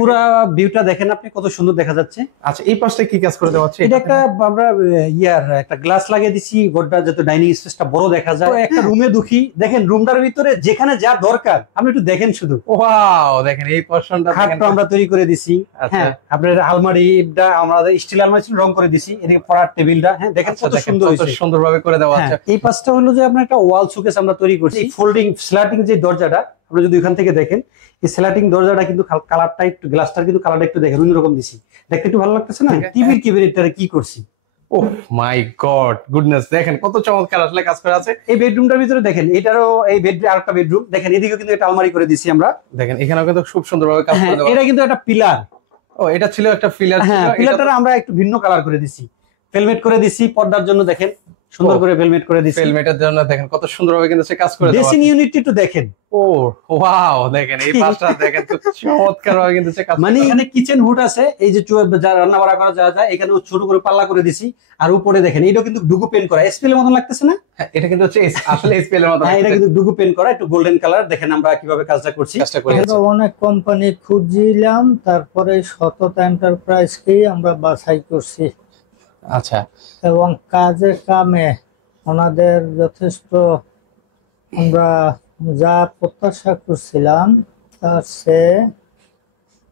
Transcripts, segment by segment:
পুরো ভিউটা দেখেন আপনি, কত সুন্দর দেখা যাচ্ছে। আচ্ছা, এই পাশটা কি কাজ করে দেওয়া হচ্ছে? এটা একটা আমরা একটা গ্লাস লাগিয়ে দিছি, ঘরটা যাতে ডাইনিং স্পেসটা বড় দেখা যায়। একটা রুমে দুখি দেখেন, রুমটার ভিতরে যেখানে যা দরকার আপনি একটু দেখেন শুধু। ওয়াও, দেখেন এই পোরশনটা খাটটা আমরা তৈরি করে দিছি। হ্যাঁ, আপনার আলমারিটা আমরা স্টিল আলমারি ছিল, রং করে দিছি। এদিকে পড়ার টেবিলটা, হ্যাঁ দেখেন কত সুন্দর হয়েছে, সুন্দরভাবে করে দেওয়া আছে। এই পাশটা হলো যে আপনার একটা ওয়াল শোকেস আমরা তৈরি করছি। ফোল্ডিং স্ল্যাটিং যে দরজাটা, আপনি যদি ওখান থেকে দেখেন, এই স্ল্যাটিং দরজাটা কিন্তু কালারটা একটু, গ্লাসটার কিন্তু কালারটা একটু দেখেন অন্যরকম দিছি, দেখতে একটু ভালো লাগতেছে না? টিভির ক্যাবিনেটটা কি করছি, ওহ মাই গড, গুডনেস, দেখেন কত চমৎকার আসলে কাজ করা আছে। এই বেডরুমটার ভিতরে দেখেন, এটারও এই বেডরুম, আরেকটা বেডরুম দেখেন, এদিকেও কিন্তু একটা আলমারি করে দিছি আমরা। দেখেন এখানেও কিন্তু খুব সুন্দরভাবে কাজ করে দেওয়া। এটা কিন্তু একটা পিলার। ও, এটা ছিল একটা পিলার। হ্যাঁ, পিলারটা আমরা একটু ভিন্ন কালার করে দিছি, ভেলভেট করে দিছি পর্দার জন্য। দেখেন সুন্দর করে ভেলভেট করে দিছি। ভেলভেটের জন্য দেখেন কত সুন্দরভাবে কিন্তু সে কাজ করে দেওয়া। ড্রেসিং ইউনিট একটু দেখেন। ও ওয়াও, দেখেন এই পাশটা দেখেন তো চমৎকারভাবে কিন্তু সে কাজ। মানে এখানে কিচেন হুড আছে, এই যে যা রান্না বাড়া করা যায়, এখানে ছোট করে পাল্লা করে দিছি। আর উপরে দেখেন, এটা কিন্তু ডুগু পেন করা, এসপিএল এর মতন লাগতেছে না? হ্যাঁ, এটা কিন্তু হচ্ছে আসলে এসপিএল এর মতো। হ্যাঁ, এটা কিন্তু ডুগু পেন করা, একটু গোল্ডেন কালার। দেখেন আমরা কিভাবে কাজটা করছি। অনেক কোম্পানি খুঁজছিলাম, তারপরে সততা এন্টারপ্রাইজকেই আমরা বাছাই করছি। আচ্ছা, এবং কাজে কামে ওনাদের যথেষ্ট আমরা যা প্রত্যাশা করছিলাম তার চেয়ে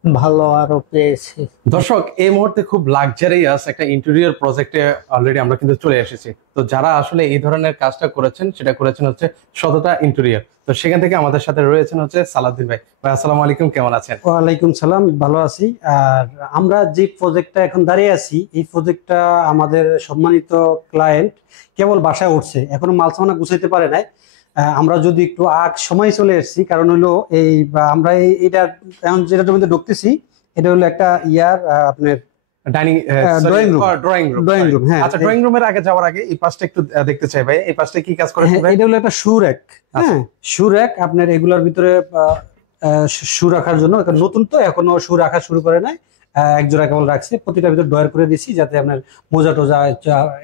ভালো আরো পেয়েছি। দর্শক, এই মুহূর্তে খুব লাক্সারিয়াস একটা ইন্টেরিয়র প্রজেক্টে অলরেডি আমরা কিন্তু চলে এসেছি। তো যারা আসলে এই ধরনের কাজটা করেছেন, সেটা করেছেন হচ্ছে সততা ইন্টেরিয়র। তো সেখান থেকে আমাদের সাথে রয়েছেন হচ্ছে সালাউদ্দিন ভাই। ভাই আসসালামু আলাইকুম, কেমন আছেন? ওয়ালাইকুম সালাম, ভালো আছি। আর আমরা যে প্রজেক্টটা এখন দাঁড়িয়ে আছি, এই প্রজেক্টটা আমাদের সম্মানিত ক্লায়েন্ট কেবল বাসায় উঠছে, এখনো মাল সামানা গুছাইতে পারে নাই। আমরা যদি একটু সময় চলে এসেছি, কারণ হলো এই আমরা এইটা এখন যেটার মধ্যে ঢুকতেছি, এটা হলো একটা আপনার ড্রয়িং রুম। হ্যাঁ, আচ্ছা, ড্রয়িং রুমের আগে যাওয়ার আগে এই পাশটা একটু দেখতে চাই ভাই। এই পাশটা কি কাজ করেছেন ভাই? এটা হলো একটা শু র‍্যাক। হ্যাঁ, শু র‍্যাক আপনার এগুলোর ভিতরে শু রাখার জন্য। নতুন তো, এখনো শু রাখা শুরু করে নাই, এক জোড়া কেবল রাখছে। প্রতিটা ভিতরে ড্রয়ার করে দিছি, যাতে আপনার মোজা টোজা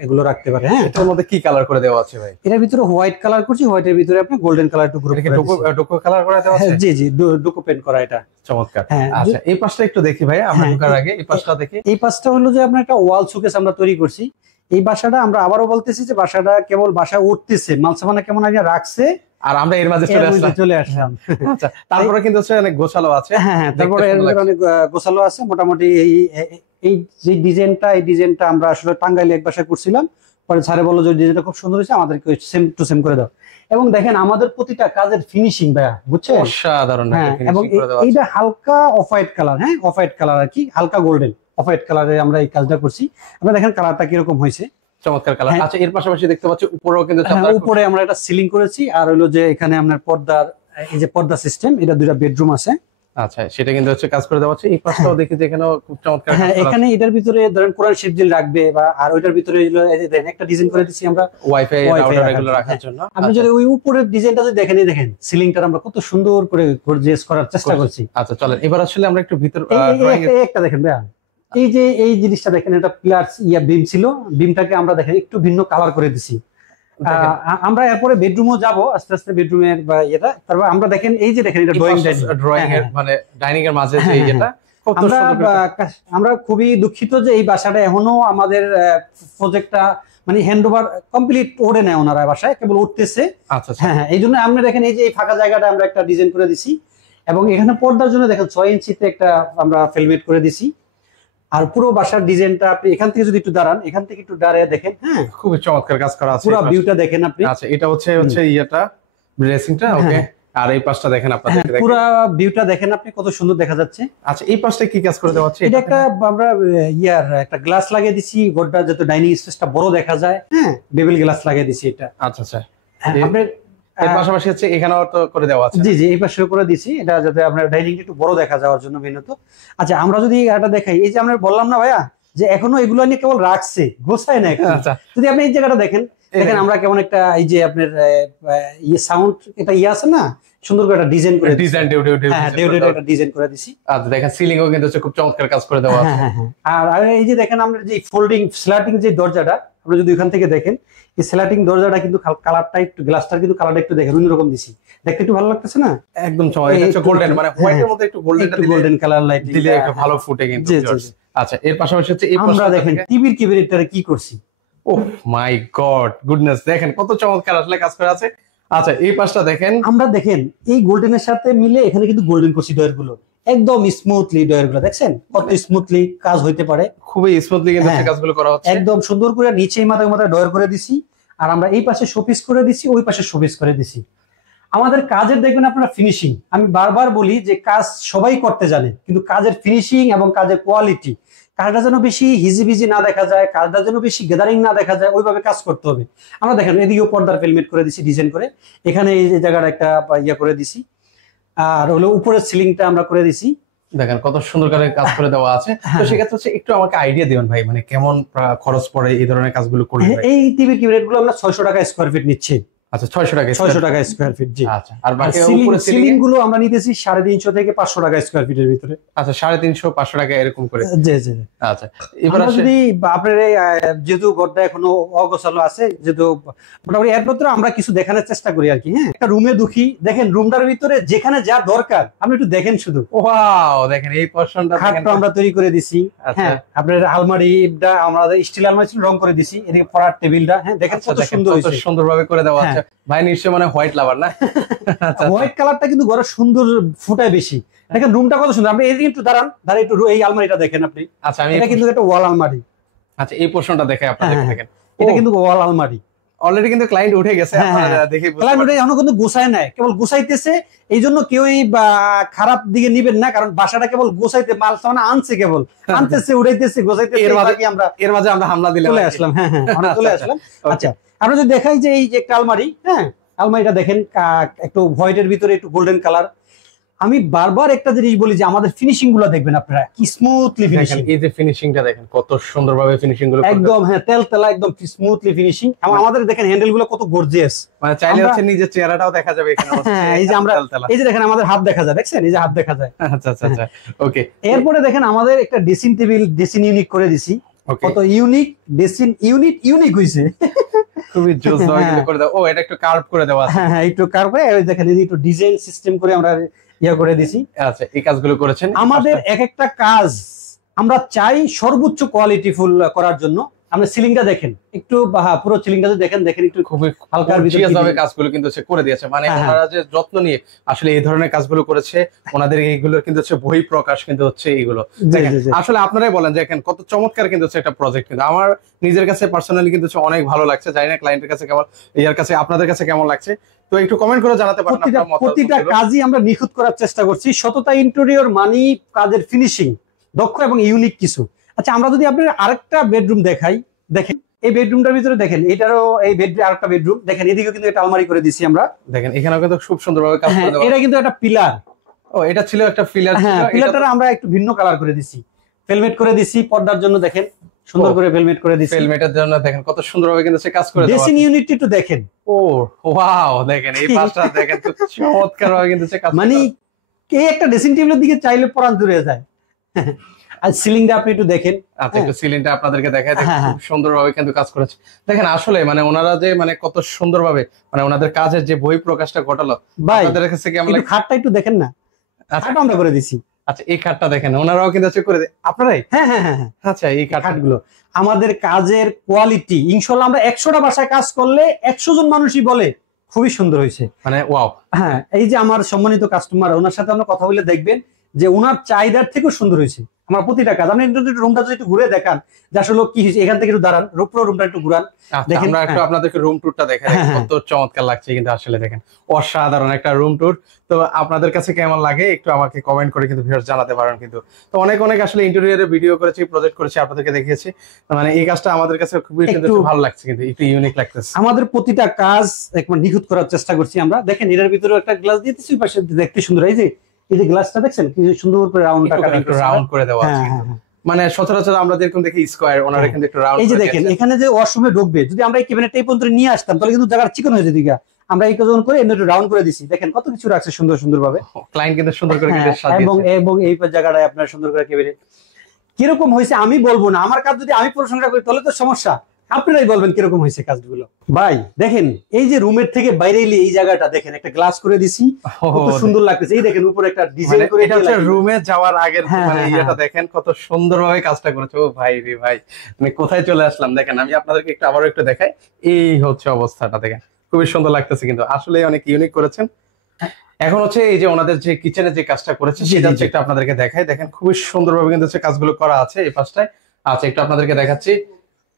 এগুলো রাখতে পারে। হ্যাঁ, এটার মধ্যে কি কালার করে দেওয়া আছে ভাই? এটার ভিতরে হোয়াইট কালার করছি, হোয়াইটের ভিতরে আপনি গোল্ডেন কালার একটু গ্রুপ করে ডোকো কালার করে দেওয়া আছে। জি জি, ডোকো পেন্ট করা এটা। চমৎকার। আচ্ছা, এই পাশটা একটু দেখি ভাই, আমরা ঢোকার আগে এই পাশটা দেখি। এই পাশটা হলো যে আপনার একটা ওয়াল শোকেস আমরা তৈরি করছি। এই বাসাটা আমরা আবারও বলতেছি যে বাসাটা কেবল বাসায় উঠতেছে, মাল সামানা কেমন আগে রাখছে, আর আমরা এর মাঝে চলে আসলাম। আচ্ছা, তারপরে কিন্তু অনেক গোছালো আছে। হ্যাঁ, তারপরে অনেক গোছালো আছে মোটামুটি। এই যে ডিজাইনটা আমরা আসলে টাঙ্গাইলে এক বাসায় করছিলাম, পরে স্যারে বললো যে ডিজাইনটা খুব সুন্দর হয়েছে, আমাদেরকে সেম টু সেম করে দাও। এবং দেখেন আমাদের প্রতিটা কাজের ফিনিশিং ভাইয়া, বুঝছেন, অসাধারণ। এবং এইটা হালকা অফ হোয়াইট কালার। হ্যাঁ, অফ হোয়াইট কালার আর কি, হালকা গোল্ডেন অফ হোয়াইট কালারে আমরা এই কাজটা করছি। আপনারা দেখেন কালারটা কিরকম হয়েছে, চমৎকার কালার। আচ্ছা, এর পাশাপাশি দেখতে পাচ্ছি উপরেও কিন্তু উপরে আমরা একটা সিলিং করেছি। আর হলো যে এখানে আপনার পর্দার, এই যে পর্দা সিস্টেম, এটা দুইটা বেডরুম আছে। আচ্ছা, সেটা কিন্তু হচ্ছে কাজ করে দেওয়া আছে। এই পাশটাও দেখি যে এখানেও খুব চমৎকার। হ্যাঁ, এখানে এটার ভিতরে ধরেন কোরআন শরীফ দিল রাখবে, বা আর ওইটার ভিতরে একটা ডিজাইন করে দিছি আমরা ওয়াইফাই রাউটার এগুলো রাখার জন্য। আপনি যদি ওই উপরের ডিজাইনটা যদি দেখেন সিলিংটা আমরা কত সুন্দর করে গর্জিয়াস করার চেষ্টা করছি। আচ্ছা, চলেন এবার আসলে আমরা একটু ভিতর একটা দেখেন ভাইয়া, এই যে এই জিনিসটা দেখেন, এটা পিলার বিম ছিল, বিমটাকে আমরা দেখেন একটু ভিন্ন কালার করে দিছি। আমরা এরপরে বেডরুমও যাব আস্তে আস্তে, বেডরুমের বা এটা। তারপর আমরা দেখেন এই যে দেখেন, এটা ড্রয়িং এর মানে ডাইনিং এর মাঝে যে এটা, আমরা খুবই দুঃখিত যে এই বাসাটা এখনো আমাদের প্রজেক্টটা মানে হ্যান্ড ওভার কমপ্লিট ওড়ে নেয় ওনারা, বাসায় কেবল উঠতেছে। হ্যাঁ, এই জন্য আমরা দেখেন এই যে এই ফাঁকা জায়গাটা আমরা একটা ডিজাইন করে দিছি, এবং এখানে পর্দার জন্য দেখেন 6 ইঞ্চিতে একটা আমরা ফেলমেট করে দিছি। আর পুরো বাসার ডিজাইনটা আপনি এখান থেকে যদি একটু দাঁড়ান, এখান থেকে একটু দাঁড়িয়ে দেখেন। হ্যাঁ, খুবই চমৎকার কাজ করা আছে, পুরো ভিউটা দেখেন আপনি। আচ্ছা, এটা হচ্ছে ইয়েটা ড্রেসিংটা, ওকে। আর এই পাশটা দেখেন, আপনাদের পুরো ভিউটা দেখেন আপনি, কত সুন্দর দেখা যাচ্ছে। আচ্ছা, এই পাশটা কি কাজ করে দেওয়া হচ্ছে? এটা একটা আমরা একটা গ্লাস লাগিয়ে দিছি, ঘরটা যাতে ডাইনিং স্পেসটা বড় দেখা যায়। হ্যাঁ, বেবেল গ্লাস লাগিয়ে দিছি এটা। আচ্ছা আচ্ছা, আপনার এর পাশাপাশি হচ্ছে এখানেও তো করে দেওয়া আছে। জি জি, এই পাশেও করে দিছি, এটা যাতে আপনার ডাইনিং একটু বড় দেখা যাওয়ার জন্য মেনত। আচ্ছা, আমরা যদি এটা দেখাই, এই যে আমরা বললাম না ভাইয়া যে এখনো এগুলো নিয়ে কেবল রাখছে, গোছায় না। আচ্ছা, যদি আপনি এই জায়গাটা দেখেন, আমরা কেমন একটা এই যে আপনার সাউন্ড এটা আছে না, সুন্দর করে একটা ডিজাইন করে ডিজাইন করে দিছি। আচ্ছা, দেখেন সিলিং ও কিন্তু খুব চমৎকার কাজ করে দেওয়া আছে। আর এই যে দেখেন আমরা যে ফোল্ডিং স্ল্যাটিং যে দরজাটা, আপনি যদি ওখান থেকে দেখেন এই স্লাইডিং দরজাটা কিন্তু কালারটা একটু, গ্লাসটার কিন্তু কালারটা একটু দেখেন অন্যরকম দিছি, দেখতে একটু ভালো লাগতেছে না? একদম চমৎকার, এটা হচ্ছে গোল্ডেন, মানে হোয়াইটের মধ্যে একটু গোল্ডেনটা দিলে, গোল্ডেন কালার লাইট দিলে একটু ভালো ফুটে কিন্তু। আচ্ছা, এর পাশাপাশি হচ্ছে এই আমরা দেখেন টিভির ক্যাবিনেটটারে কি করছি, ওহ মাই গড গুডনেস, দেখেন কত চমৎকার আসলে কাজ করা আছে। আচ্ছা, এই পাশটা দেখেন, আমরা দেখেন এই গোল্ডেনের সাথে মিলে এখানে কিন্তু গোল্ডেন করছি ডয়ার গুলো, একদম স্মুথলি ডয়ার গুলো দেখছেন কত স্মুথলি কাজ হইতে পারে, খুবই স্মুথলি কিন্তু কাজগুলো করা হচ্ছে, একদম সুন্দর করে নিচে মাথায় মাথায় ডয়ার করে দিছি, আর আমরা এই পাশে শোপিস করে দিছি, ওই পাশে শোপিস করে দিছি। আমাদের কাজের দেখবেন আপনারা ফিনিশিং, আমি বারবার বলি যে কাজ সবাই করতে জানে, কিন্তু কাজের ফিনিশিং এবং কাজের কোয়ালিটি, কাজটা যেন বেশি হিজিবিজি না দেখা যায়, কাজটা যেন বেশি গ্যাদারিং না দেখা যায়, ওইভাবে কাজ করতে হবে। আমরা দেখেন এদিকেও পর্দার ফিল্মেট করে দিছি ডিজাইন করে, এখানে এই যে জায়গাটা একটা ইয়া করে দিছি, আর হলো উপরের সিলিংটা আমরা করে দিছি, দেখেন কত সুন্দর করে কাজ করে দেওয়া আছে। তো সেক্ষেত্রে হচ্ছে একটু আমাকে আইডিয়া দিবেন ভাই, মানে কেমন খরচ পড়ে এই ধরনের কাজগুলো করলে? এই টিভি ক্যাবিনেট গুলো আমরা 600 টাকা স্কয়ার ফিট নিচ্ছি। আচ্ছা, 600 টাকা স্কয়ার ফিট, জি। আচ্ছা, আর বাকি উপরে সিলিং গুলো আমরা নিতেছি 350 থেকে 500 টাকা স্কয়ার ফিটের ভিতরে। আচ্ছা, 350 500 টাকা এরকম করে, জি জি। আচ্ছা, এবার যদি আপনার যেহেতু ঘরটা এখনো অগোছালো আছে, যেহেতু মোটামুটি এর ভিতরে আমরা কিছু দেখানোর চেষ্টা করি আর কি। হ্যাঁ, একটা রুমে দুখি, দেখেন রুমটার ভিতরে যেখানে যা দরকার আপনি একটু দেখেন শুধু, ওয়াও দেখেন এই পোরশনটা খাটটা আমরা তৈরি করে দিছি। হ্যাঁ, আপনার আলমারিটা আমরা স্টিল আলমারি ছিল, রং করে দিছি, এদিকে পড়ার টেবিলটা, হ্যাঁ দেখেন কত সুন্দর হয়েছে, কত সুন্দরভাবে করে দেওয়া আছে। ভাই নিশ্চয় মানে হোয়াইট লাভার না? হোয়াইট কালারটা কিন্তু ঘরে সুন্দর ফুটায় বেশি। দেখেন রুমটা কত সুন্দর, আপনি এদিকে একটু দাঁড়ান, দাঁড়িয়ে একটু এই আলমারিটা দেখেন আপনি। আচ্ছা, আমি এটা কিন্তু একটা ওয়াল আলমারি। আচ্ছা, এই পোরশনটা দেখে আপনারা দেখেন, এটা কিন্তু ওয়াল আলমারি। অলরেডি কিন্তু ক্লায়েন্ট উঠে গেছে, আপনারা দেখে বুঝতে পারছেন। ক্লায়েন্ট এখনো কিন্তু গোছায় নাই, কেবল গোছাইতেছে। এই জন্য কেউই খারাপ দিকে নিবেন না, কারণ বাসাটা কেবল গোছাইতে, মাল সামান আনছে, কেবল আনতেছে, উড়াইতেছে, গোছাইতেছে। এর মাঝে আমরা হামলা দিলাম, চলে আসলাম। হ্যাঁ হ্যাঁ, আমরা চলে আসলাম। আচ্ছা, আমরা যদি দেখাই যে এই যে একটা আলমারি, হ্যাঁ আলমারিটা দেখেন একটু হোয়াইটের ভিতরে একটু গোল্ডেন কালার। আমি বারবার একটা জিনিস বলি যে আমাদের ফিনিশিং গুলো দেখবেন আপনারা, কি স্মুথলি ফিনিশিং। এই যে ফিনিশিংটা দেখেন কত সুন্দরভাবে ফিনিশিং গুলো একদম, হ্যাঁ তেলতেলা একদম স্মুথলি ফিনিশিং। আমাদের দেখেন হ্যান্ডেল গুলো কত গর্জিয়াস, মানে চাইলে হচ্ছে নিজের চেহারাটাও দেখা যাবে এখানে। হ্যাঁ, এই যে আমরা, এই যে দেখেন আমাদের হাত দেখা যায়, দেখছেন এই যে হাত দেখা যায়। আচ্ছা আচ্ছা আচ্ছা, ওকে। এরপরে দেখেন আমাদের একটা ড্রেসিং টেবিল, ড্রেসিং ইউনিক করে দিছি। কত ইউনিক ড্রেসিং ইউনিট, ইউনিক হইছে, খুবই জোস করে দাও। ও, এটা একটু কার্ভ করে দেওয়া আছে। হ্যাঁ হ্যাঁ, একটু কার্ভ করে, ওই দেখেন এই একটু ডিজাইন সিস্টেম করে আমরা ইয়া করে দিছি। আচ্ছা, এই কাজগুলো করেছেন। আমাদের এক একটা কাজ আমরা চাই সর্বোচ্চ কোয়ালিটি ফুল করার জন্য। আমরা সিলিংটা দেখেন একটু, পুরো সিলিংটা দেখেন, দেখেন একটু খুবই হালকা ভাবে কাজগুলো কিন্তু সে করে দিয়েছে। মানে ওনারা যে যত্ন নিয়ে আসলে এই ধরনের কাজগুলো করেছে, ওনাদের এইগুলোর কিন্তু হচ্ছে বই প্রকাশ কিন্তু হচ্ছে এইগুলো। আসলে আপনারাই বলেন দেখেন কত চমৎকার কিন্তু হচ্ছে একটা প্রজেক্ট। কিন্তু আমার নিজের কাছে পার্সোনালি কিন্তু অনেক ভালো লাগছে, জানি না ক্লায়েন্টের কাছে কেমন, ইয়ার কাছে আপনাদের কাছে কেমন লাগছে, তো একটু কমেন্ট করে জানাতে পারেন। প্রতিটা কাজই আমরা নিখুঁত করার চেষ্টা করছি। সততা ইন্টেরিয়র মানি কাজের ফিনিশিং, দক্ষ এবং ইউনিক কিছু। আচ্ছা, আমরা যদি আপনার আরেকটা বেডরুম দেখাই, দেখেন এই বেডরুমটার ভিতরে দেখেন, এটারও এই বেডরুম, আরেকটা বেডরুম দেখেন, এদিকে কিন্তু একটা আলমারি করে দিছি আমরা। দেখেন এখানেও কিন্তু খুব সুন্দরভাবে কাজ করে দেওয়া। এটা কিন্তু একটা পিলার। ও, এটা ছিল একটা পিলার। হ্যাঁ, পিলারটা আমরা একটু ভিন্ন কালার করে দিছি, ভেলভেট করে দিছি পর্দার জন্য। দেখেন সুন্দর করে ভেলভেট করে দিছি। ভেলভেটের জন্য দেখেন কত সুন্দরভাবে কিন্তু সে কাজ করে দেওয়া। ড্রেসিং ইউনিট একটু দেখেন। ও ওয়াও, দেখেন এই পাশটা দেখেন তো চমৎকারভাবে কিন্তু সে কাজ, মানে এই একটা ড্রেসিং টেবিলের দিকে চাইলে পরান জুড়ে যায়। আর সিলিংটা আপনি একটু দেখেন। আচ্ছা, একটু সিলিংটা আপনাদেরকে দেখাই। দেখেন খুব সুন্দরভাবে কিন্তু কাজ করেছে। দেখেন আসলে মানে ওনারা যে মানে কত সুন্দরভাবে মানে ওনাদের কাজের যে বই প্রকাশটা ঘটালো, আপনাদের কাছে কেমন লাগে? খাটটা একটু দেখেন না, খাটটা আমরা করে দিছি। আচ্ছা, এই খাটটা দেখেন ওনারাও কিন্তু করে দেয় আপনারাই। হ্যাঁ হ্যাঁ হ্যাঁ। আচ্ছা, এই খাটগুলো আমাদের কাজের কোয়ালিটি ইনশাআল্লাহ আমরা 100টা বাসায় কাজ করলে 100 জন মানুষই বলে খুবই সুন্দর হয়েছে, মানে ওয়াও। হ্যাঁ, এই যে আমার সম্মানিত কাস্টমার, ওনার সাথে আমরা কথা বলে দেখবেন যে ওনার চাহিদার থেকেও সুন্দর হয়েছে আমার প্রতিটা কাজ। আপনি রুমটা যদি একটু ঘুরে দেখান যে আসলে কি হয়েছে, এখান থেকে একটু দাঁড়ান, পুরো রুমটা একটু ঘুরান, দেখেন। আমরা একটু আপনাদেরকে রুম ট্যুরটা দেখাই, কত চমৎকার লাগছে কিন্তু আসলে দেখেন, অসাধারণ একটা রুম ট্যুর। তো আপনাদের কাছে কেমন লাগে একটু আমাকে কমেন্ট করে কিন্তু ভিউয়ার্স জানাতে পারেন। কিন্তু তো অনেক অনেক আসলে ইন্টেরিয়রের ভিডিও করেছি, প্রজেক্ট করেছি, আপনাদেরকে দেখিয়েছি। মানে এই কাজটা আমাদের কাছে খুবই ভালো লাগছে, কিন্তু একটু ইউনিক লাগতেছে। আমাদের প্রতিটা কাজ একবার নিখুঁত করার চেষ্টা করছি আমরা। দেখেন এটার ভিতরে একটা গ্লাস দিয়ে দিচ্ছি, পাশে দেখতে সুন্দর। এই যে গ্লাসটা দেখছেন কি সুন্দর করে রাউন্ড করে দেওয়া আছে। মানে সচরাচর আমরা যেরকম দেখি স্কয়ার, ওনারা কিন্তু একটু রাউন্ড। এই যে দেখেন এখানে যে ওয়াশরুমে ঢুকবে, যদি আমরা এই ক্যাবিনেটটা এই পর্যন্ত নিয়ে আসতাম তাহলে কিন্তু জায়গাটা চিকন হয়ে যেত। আমরা এই কাজন করে একটু রাউন্ড করে দিছি, দেখেন কত কিছু রাখছে সুন্দর সুন্দর ভাবে। ক্লায়েন্ট কিন্তু সুন্দর করে সাজিয়েছে। এবং এই জায়গাটায় আপনার সুন্দর করে ক্যাবিনেট কিরকম হয়েছে আমি বলবো না, আমার কাজ যদি আমি প্রশংসা করি তাহলে তো সমস্যা। আপনারাই বলবেন কিরকম হয়েছে কাজগুলো। ভাই দেখেন এই যে রুমের থেকে বাইরে এলে এই জায়গাটা দেখেন একটা গ্লাস করে দিছি, কত সুন্দর লাগতেছে। এই দেখেন উপরে একটা ডিজাইন করে, এটা হচ্ছে রুমে যাওয়ার আগের মানে এটা দেখেন কত সুন্দরভাবে কাজটা করেছে। ও ভাই রে ভাই, মানে কোথায় চলে আসলাম। দেখেন আমি আপনাদেরকে একটু আবারও একটু দেখাই, এই হচ্ছে অবস্থাটা দেখেন, খুবই সুন্দর লাগতেছে কিন্তু আসলে অনেক ইউনিক করেছেন। এখন হচ্ছে এই যে ওনাদের যে কিচেনে যে কাজটা করেছে সেটা হচ্ছে একটু আপনাদেরকে দেখাই। দেখেন খুবই সুন্দরভাবে কিন্তু হচ্ছে কাজগুলো করা আছে এই পাশটায়। আচ্ছা একটু আপনাদেরকে দেখাচ্ছি।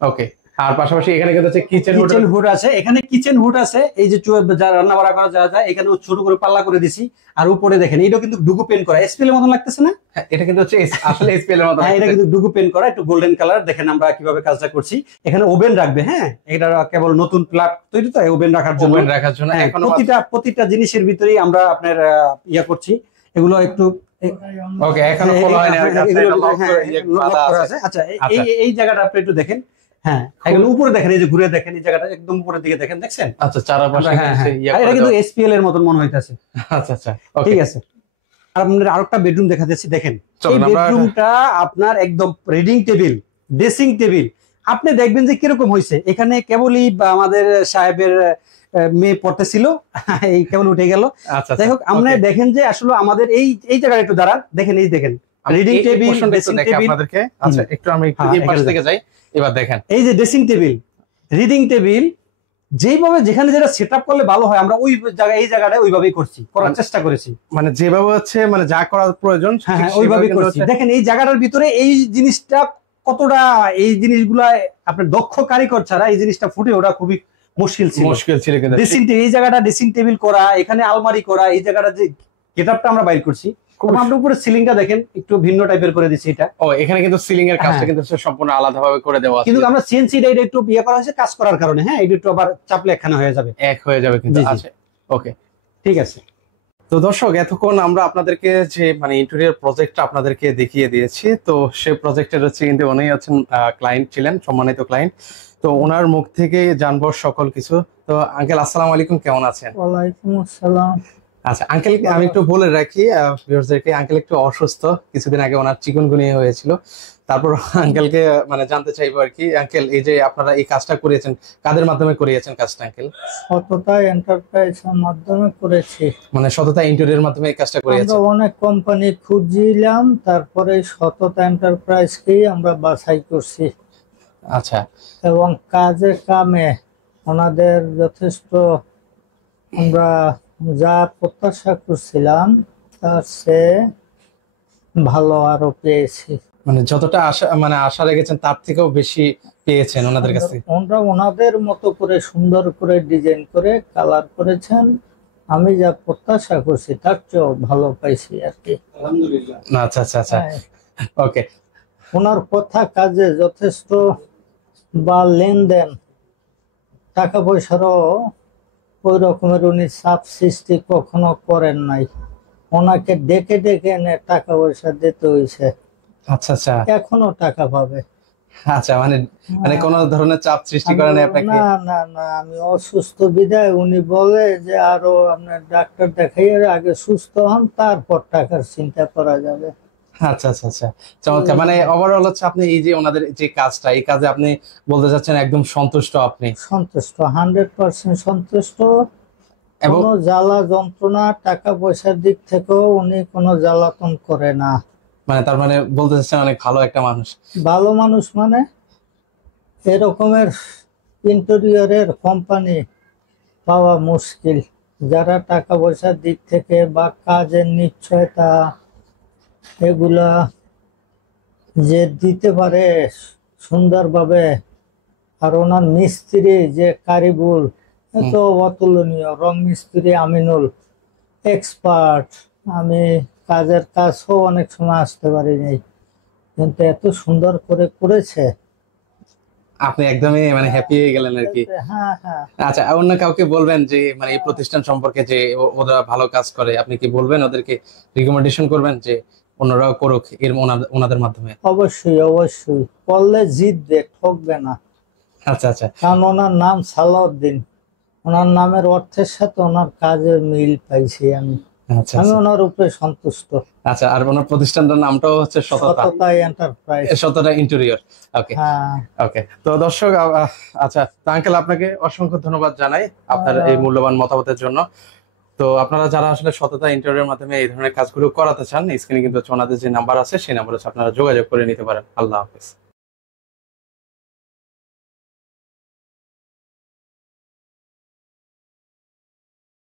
ওকে, আর পাশাপাশি এখানে কিন্তু হচ্ছে কিচেন হুড আছে, এখানে কিচেন হুড আছে। এই যে যা রান্না বাড়া করা যায় এখানে ছোট করে পাল্লা করে দিছি। আর উপরে দেখেন এটা কিন্তু ডুগু পেন করা, এসপিএল এর মতন লাগতেছে না? এটা কিন্তু হচ্ছে আসলে এসপিএল এর মতো। হ্যাঁ, এটা কিন্তু ডুগু পেন করা, একটু গোল্ডেন কালার। দেখেন আমরা কিভাবে কাজটা করছি। এখানে ওভেন রাখবে, হ্যাঁ এটা কেবল নতুন প্লাট তৈরি তো, ওভেন রাখার জন্য। এখন প্রতিটা জিনিসের ভিতরেই আমরা আপনার ইয়া করছি এগুলো একটু। ওকে, এখনো খোলা হয়নি। আচ্ছা এই জায়গাটা আপনি একটু দেখেন। হ্যাঁ, এগুলো উপরে দেখেন, এই যে ঘুরে দেখেন এই জায়গাটা একদম উপরের দিকে দেখেন, দেখছেন? আচ্ছা, চারপাশে এটা কিন্তু এসপিএল এর মতন মনে হইতাছে। আচ্ছা আচ্ছা, ঠিক আছে। আর আপনাদের আরেকটা বেডরুম দেখাতেছি, দেখেন এই বেডরুমটা আপনার একদম রিডিং টেবিল, ড্রেসিং টেবিল। আপনি দেখবেন যে কিরকম হয়েছে। এখানে কেবলই আমাদের সাহেবের মেয়ে পড়তেছিল, এই কেবল উঠে গেল। যাই হোক, আমরা দেখেন যে আসলে আমাদের এই জায়গাটা একটু দাঁড়ান, দেখেন এই দেখেন রিডিং টেবিল, ড্রেসিং টেবিল। আচ্ছা একটু আমি এই পাশ থেকে যাই। এবার দেখেন এই যে ড্রেসিং টেবিল, রিডিং টেবিল, যেভাবে যেখানে যেটা সেটআপ করলে ভালো হয় আমরা ওই জায়গায় এই জায়গাটায় ওইভাবেই করার চেষ্টা করেছি। মানে যেভাবে হচ্ছে মানে যা করার প্রয়োজন ওইভাবেই করছি। দেখেন এই জায়গাটার ভিতরে এই জিনিসটা কতটা, এই জিনিসগুলা আপনার দক্ষ কারিগর ছাড়া এই জিনিসটা ফুটে ওঠা খুবই মুশকিল ছিল। ড্রেসিং টেবিল, এই জায়গাটা ড্রেসিং টেবিল করা, এখানে আলমারি করা, এই জায়গাটা যে গেটআপটা আমরা বাইর করছি। আমরা উপরে সিলিংটা দেখেন একটু ভিন্ন টাইপের করে দিছি। এটা এখানে কিন্তু সিলিং এর কাজটা কিন্তু সম্পূর্ণ আলাদাভাবে করে দেওয়া আছে, কিন্তু আমরা সিএনসি এটা একটু ইয়ে করা হয়েছে কাজ করার কারণে। হ্যাঁ, এটা একটু আবার চাপলে একখানে হয়ে যাবে, এক হয়ে যাবে কিন্তু। আচ্ছা ওকে, ঠিক আছে। তো দর্শক, এতক্ষণ আমরা আপনাদেরকে যে মানে ইন্টেরিয়র প্রজেক্টটা আপনাদেরকে দেখিয়ে দিয়েছি। তো সেই প্রজেক্টের হচ্ছে কিন্তু উনি হচ্ছেন ক্লায়েন্ট ছিলেন, সম্মানিত ক্লায়েন্ট। তো ওনার মুখ থেকে জানবো সকল কিছু। তো আঙ্কেল আসসালামু আলাইকুম, কেমন আছেন? ওয়ালাইকুম আসসালাম। আচ্ছা আঙ্কেল, আমি একটু বলে রাখি ভিউয়ার্সদেরকে, আঙ্কেল একটু অসুস্থ, কিছুদিন আগে ওনার চিকুনগুনিয়া হয়েছিল। তারপর আঙ্কেলকে মানে জানতে চাইবো আর কি, আঙ্কেল এই যে আপনারা এই কাজটা করিয়েছেন কাদের মাধ্যমে করিয়েছেন কাজটা আঙ্কেল? সততা এন্টারপ্রাইজের মাধ্যমে করেছি। মানে সততা ইন্টেরিয়রের মাধ্যমে এই কাজটা করিয়েছেন? আমরা অনেক কোম্পানি খুঁজছিলাম, তারপরে সততা এন্টারপ্রাইজকেই আমরা বাছাই করছি। আচ্ছা, এবং কাজে কামে ওনাদের যথেষ্ট আমরা যা প্রত্যাশা করছিলাম তার চেয়ে ভালো আরো পেয়েছি। মানে যতটা আশা রেখেছেন তার থেকেও বেশি পেয়েছেন ওনাদের কাছে? ওনাদের মতো করে সুন্দর করে ডিজাইন করে কালার করেছেন, আমি যা প্রত্যাশা করছি তার চেয়েও ভালো পাইছি আর কি, আলহামদুলিল্লাহ। আচ্ছা আচ্ছা আচ্ছা, ওকে। ওনার কথা কাজে যথেষ্ট বা লেনদেন টাকা পয়সারও ওই রকমের উনি চাপ সৃষ্টি কখনো করেন নাই। ওনাকে ডেকে ডেকে এনে টাকা পয়সা দিতে হয়েছে। আচ্ছা আচ্ছা, এখনো টাকা পাবে। আচ্ছা, মানে মানে কোন ধরনের চাপ সৃষ্টি করে না আপনাকে? না না না, আমি অসুস্থ বিদায় উনি বলে যে আরো আপনার ডাক্তার দেখাই আগে সুস্থ হন, তারপর টাকার চিন্তা করা যাবে। আচ্ছা আচ্ছা আচ্ছা, চমৎকার। মানে ওভারঅল হচ্ছে আপনি এই যে ওনাদের যে কাজটা, এই কাজে আপনি বলতে চাচ্ছেন একদম সন্তুষ্ট? আপনি সন্তুষ্ট, 100% সন্তুষ্ট। এবং কোনো জ্বালা যন্ত্রণা টাকা পয়সার দিক থেকেও উনি কোনো জ্বালাতন করে না। মানে তার মানে বলতে চাচ্ছেন অনেক ভালো একটা মানুষ? ভালো মানুষ মানে এরকমের ইন্টেরিয়রের কোম্পানি পাওয়া মুশকিল, যারা টাকা পয়সার দিক থেকে বা কাজের নিশ্চয়তা এগুলা যে দিতে পারে সুন্দরভাবে। আর ওনার মিস্ত্রি যে কারিগর এত অতুলনীয়, রং মিস্ত্রি আমিনুল এক্সপার্ট। আমি কাজের কাছেও অনেক সময় আসতে পারিনি, কিন্তু এত সুন্দর করে করেছে, আপনি একদমই মানে হ্যাপি হয়ে গেলেন আর কি? হ্যাঁ হ্যাঁ। আচ্ছা, অন্য কাউকে বলবেন যে মানে এই প্রতিষ্ঠান সম্পর্কে, যে ওরা ভালো কাজ করে, আপনি কি বলবেন ওদেরকে, রিকমেন্ডেশন করবেন যে অন্যরাও করুক এর ওনাদের মাধ্যমে? অবশ্যই অবশ্যই, করলে জিতবে, ঠকবে না। আচ্ছা আচ্ছা, কারণ ওনার নাম সালাউদ্দিন, ওনার নামের অর্থের সাথে ওনার কাজের মিল পাইছি আমি। আচ্ছা আমি আচ্ছা। ওনার উপরে সন্তুষ্ট। আচ্ছা, আর ওনার প্রতিষ্ঠানটার নামটাও হচ্ছে সততা সততা এন্টারপ্রাইজ। সততা ইন্টেরিয়র। ওকে হ্যাঁ। ওকে, তো দর্শক আচ্ছা, তো আঙ্কেল আপনাকে অসংখ্য ধন্যবাদ জানাই আপনার এই মূল্যবান মতামতের জন্য। তো আপনারা যারা আসলে সততা ইন্টেরিয়রের মাধ্যমে এই ধরনের কাজগুলো করাতে চান, স্ক্রিনে কিন্তু ওনাদের যে নাম্বার আছে সেই নাম্বার হচ্ছে আপনারা যোগাযোগ করে নিতে পারেন। আল্লাহ হাফেজ।